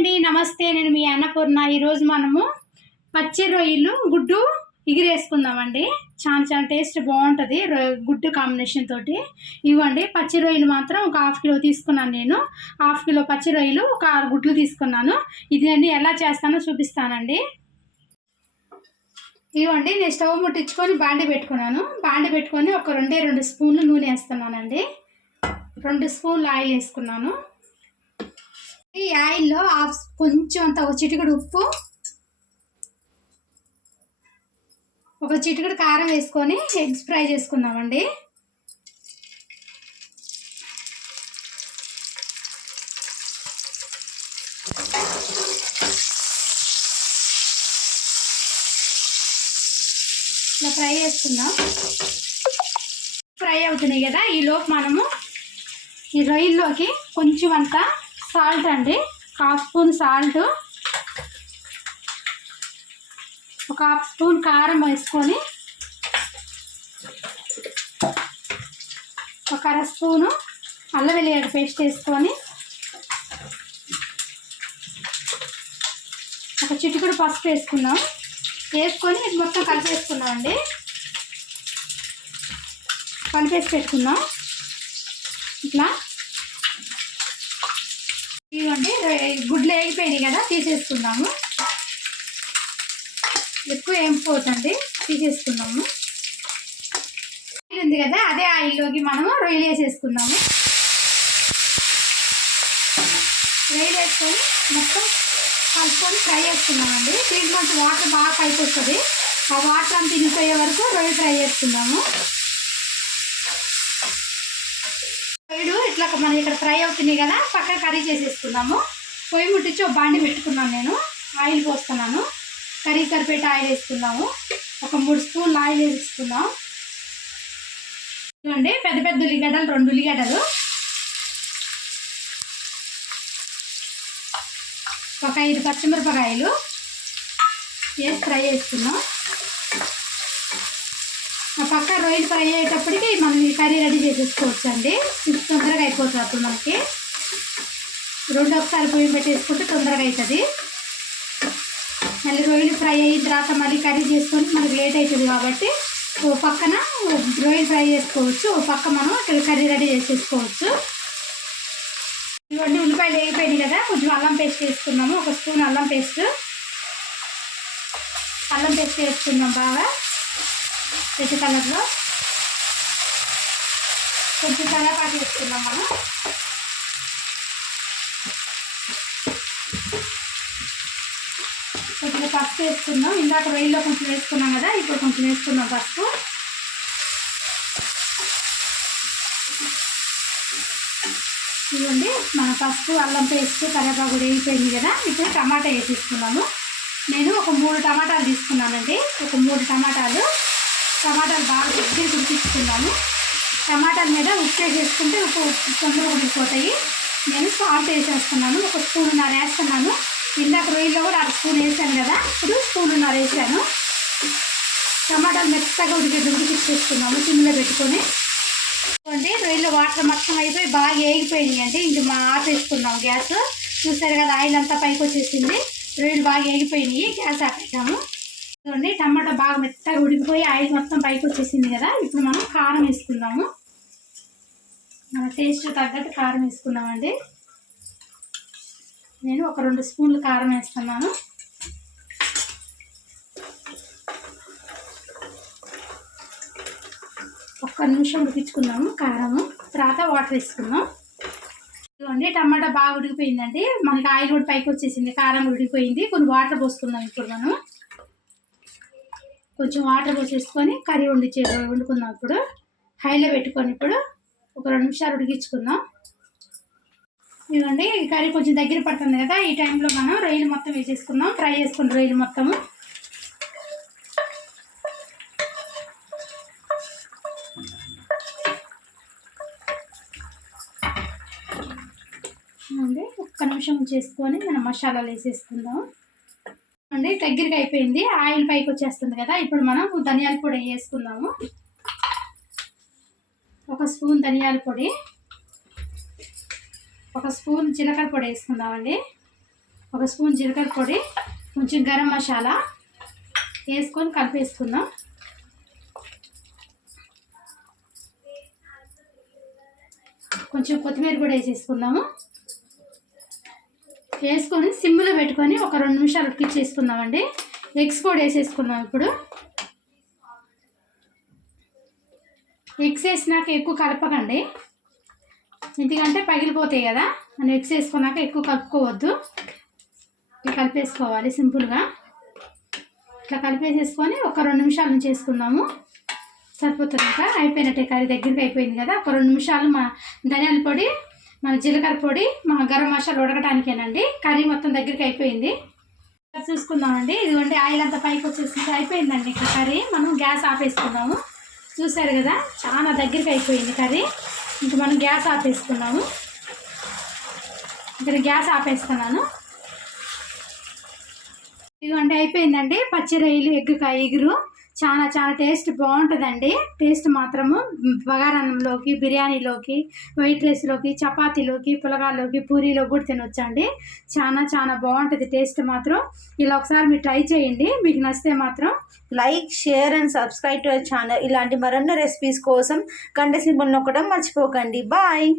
అండి నమస్తే. నేను మీ అన్నపూర్ణ. ఈరోజు మనము పచ్చి రొయ్యలు గుడ్డు ఎగిరేసుకుందామండి చాలా చాలా టేస్ట్ బాగుంటుంది గుడ్డు కాంబినేషన్ తోటి. ఇవ్వండి పచ్చి రొయ్యలు మాత్రం ఒక హాఫ్ కిలో తీసుకున్నాను నేను. హాఫ్ కిలో పచ్చి రొయ్యలు ఒక ఆరు గుడ్లు తీసుకున్నాను. ఇది నేను ఎలా చేస్తానో చూపిస్తానండి. ఇవ్వండి నేను స్టవ్ ముట్టించుకొని బాండి పెట్టుకున్నాను. బాండి పెట్టుకొని ఒక రెండే రెండు స్పూన్లు నూనె వేస్తున్నానండి. రెండు స్పూన్లు ఆయిల్ వేసుకున్నాను. ఈ ఆయిల్లో హాఫ్ కొంచెం అంత ఒక చిటికడు ఉప్పు ఒక చిటికడు కారం వేసుకొని ఎగ్స్ ఫ్రై చేసుకుందామండి. ఇలా ఫ్రై చేసుకుందాం. ఫ్రై అవుతున్నాయి కదా ఈ లోపు మనము ఈ రొయ్యల్లోకి కొంచెం అంతా సాల్ట్ అండి. Half spoon salt. ఒక హాఫ్ స్పూన్ కారం వేసుకొని ఒక అర స్పూను అల్లం వెల్లిగడ్డ పేస్ట్ వేసుకొని ఒక చిటికెడు పసుపు వేసుకుందాం వేసుకొని ఇది మొత్తం కలిపేసుకుందాం అండి. కలిపేసి పెట్టుకుందాం ఇట్లా ఇవ్వండి గుడ్లు వేగిపోయినాయి కదా తీసేసుకుందాము ఎక్కువ ఏం పోతండి తీసేసుకుందాము ఉంది కదా అదే ఆయిల్లోకి మనము రొయ్యలు వేసేసుకుందాము. రొయ్యలు వేసుకొని మొత్తం కలుపుకొని ఫ్రై చేసుకుందామండి దీంట్లో వాటర్ బాగా పైకి వస్తుంది. ఆ వాటర్ అంతా ఇనిపోయే వరకు రొయ్యలు ఫ్రై చేసుకుందాము రొయ్యలు ఇట్లా మనం ఇక్కడ ఫ్రై అవుతున్నాయి కదా పక్కన కర్రీ చేసేసుకున్నాము పొయ్యి ముట్టించి ఒక బాండి పెట్టుకున్నాను నేను ఆయిల్ పోస్తున్నాను. కర్రీ కరిపేట ఆయిల్ వేసుకున్నాము ఒక మూడు స్పూన్లు ఆయిల్ వేసుకుందాం. చూడండి పెద్ద పెద్ద ఉల్లిగడ్డలు రెండు ఉల్లిగడ్డలు. ఒక ఐదు పచ్చిమిరపకాయలు. వేసి ఫ్రై చేసుకుందాం పక్క రొయ్యలు ఫ్రై అయ్యేటప్పటికి మనం ఈ కర్రీ రెడీ చేసేసుకోవచ్చు అండి తొందరగా అయిపోతుంది అప్పుడు మనకి. రెండు ఒకసారి పొయ్యి పెట్టేసుకుంటే తొందరగా అవుతుంది మళ్ళీ రొయ్యలు ఫ్రై అయిన తర్వాత మళ్ళీ కర్రీ చేసుకొని మనకి లేట్ అవుతుంది కాబట్టి ఓ పక్కన రొయ్యలు ఫ్రై చేసుకోవచ్చు. ఓ పక్క మనం ఇక్కడ కర్రీ రెడీ చేసేసుకోవచ్చు. ఇవన్నీ ఉల్లిపాయలు వేగిపోయినాయి కదా. కొంచెం అల్లం పేస్ట్ వేసుకున్నాము. ఒక స్పూన్ అల్లం పేస్ట్. అల్లం పేస్ట్ వేసుకున్నాం బాగా. రెడ్ కలర్లో కొంచెం కలపాటు వేసుకుందాం మనం. కొంచెం పసుపు వేసుకుందాం. ఇందాక వెయ్యిలో కొంచెం వేసుకున్నాం కదా ఇప్పుడు కొంచెం వేసుకుందాం పసుపు. చూడండి మన పసుపు అల్లం పేస్ట్ కరివేపాకు వేయిపోయింది కదా ఇప్పుడు టమాటా వేసేసుకున్నాము. నేను ఒక మూడు టమాటాలు తీసుకున్నానండి. ఒక మూడు టమాటాలు టమాటాలు బాగా ఉప్పు ఉడికించుకున్నాను. టమాటాల మీద ఉప్పు వేసేసుకుంటే ఉప్పు తొందరగా ఉడికిపోతాయి. నేను సాల్ట్ వేసేస్తున్నాను. ఒక స్పూన్నర వేస్తున్నాను. ఇందాక రొయ్యలో కూడా అర స్పూన్ వేసాను కదా ఇప్పుడు స్పూన్నర వేసాను. టమాటాలు మెత్తగా ఉడికి ఉడికిచ్చేసుకున్నాము సిమ్లో పెట్టుకొని. చూడండి రొయ్యలు వాటర్ మొత్తం అయిపోయి బాగా ఏగిపోయినాయి అంటే ఇంక మా ఆపేసుకున్నాం గ్యాస్. చూసారు కదా ఆయిల్ అంతా పైకి వచ్చేసింది. రొయ్యలు బాగా ఏగిపోయినాయి. గ్యాస్ ఆపేసాము చూడండి టమాటా బాగా మెత్తగా ఉడికిపోయి ఆయిల్ మొత్తం పైకి వచ్చేసింది కదా. ఇప్పుడు మనం కారం వేసుకుందాము. మన టేస్ట్ తగ్గట్టు కారం వేసుకుందామండి. నేను ఒక రెండు స్పూన్లు కారం వేస్తున్నాను. ఒక్క నిమిషం ఉడికించుకుందాము కారము. తర్వాత వాటర్ వేసుకుందాం. ఇదిగోండి టమాటా బాగా ఉడికిపోయిందండి. మనకి ఆయిల్ కూడా పైకి వచ్చేసింది కారం ఉడికిపోయింది. కొన్ని వాటర్ పోసుకుందాం ఇప్పుడు మనం. కొంచెం వాటర్ పోసేసుకొని కర్రీ వండిచే వండుకుందాం ఇప్పుడు హైలో పెట్టుకొని ఇప్పుడు ఒక రెండు నిమిషాలు ఉడికించుకుందాం. ఇదిగోండి ఈ కర్రీ కొంచెం దగ్గర పడుతుంది కదా ఈ టైంలో మనం రొయ్యలు మొత్తం వేసేసుకుందాం. ఫ్రై చేసుకుందాం రొయ్యలు మొత్తము. ఒక్క నిమిషం చేసుకొని మనం మసాలాలు వేసేసుకుందాం. అండి దగ్గరికి అయిపోయింది. ఆయిల్ పైకి వచ్చేస్తుంది కదా. ఇప్పుడు మనం ధనియాల పొడి వేసుకుందాము. ఒక స్పూన్ ధనియాల పొడి. ఒక స్పూన్ జీలకర్ర పొడి వేసుకుందామండి. ఒక స్పూన్ జీలకర్ర పొడి కొంచెం గరం మసాలా వేసుకొని కలిపేసుకుందాం. కొంచెం కొత్తిమీర కూడా వేసేసుకుందాము. వేసుకొని సిమ్లో పెట్టుకొని ఒక రెండు నిమిషాలు ఉడికిచ్చేసుకుందామండి ఎగ్స్ కూడా వేసేసుకున్నాం ఇప్పుడు. ఎగ్స్ వేసినాక ఎక్కువ కలపకండి. ఎందుకంటే పగిలిపోతాయి కదా. మనం ఎగ్స్ వేసుకున్నాక ఎక్కువ కలుపుకోవద్దు. ఇట్లా కలిపేసుకోవాలి సింపుల్గా. ఇట్లా కలిపేసేసుకొని ఒక రెండు నిమిషాలు చేసుకుందాము సరిపోతుంది ఇంకా అయిపోయినట్టే కర్రీ దగ్గరికి అయిపోయింది కదా. ఒక రెండు నిమిషాలు మా ధనియాల పొడి మన జీలకర్ర పొడి మా గరం మసాలా ఉడకటానికేనండి. కర్రీ మొత్తం దగ్గరికి అయిపోయింది. చూసుకుందామండి. ఇదిగోండి ఆయిల్ అంతా పైకి వచ్చేసి అయిపోయిందండి ఇక్కడ కర్రీ. మనం గ్యాస్ ఆపేసుకుందాము చూసారు కదా చాలా దగ్గరికి అయిపోయింది కర్రీ. ఇంక మనం గ్యాస్ ఆపేసుకున్నాము. ఇక్కడ గ్యాస్ ఆపేస్తున్నాను. ఇదిగోండి అయిపోయిందండి. పచ్చి రొయ్యలు ఎగ్ ఎగురు చాలా చాలా టేస్ట్ బాగుంటుందండి. టేస్ట్ మాత్రము బగారన్నంలోకి బిర్యానీలోకి వైట్ రైస్లోకి చపాతీలోకి పులగాల్లోకి పూరీలో కూడా తినొచ్చండి. చాలా చాలా బాగుంటుంది టేస్ట్ మాత్రం. ఇలా ఒకసారి మీరు ట్రై చేయండి. మీకు నచ్చితే మాత్రం like share and subscribe to channel. ఇలాంటి మరెన్నో రెసిపీస్ కోసం గంట సింబల్ నొక్కడం మర్చిపోకండి. బాయ్!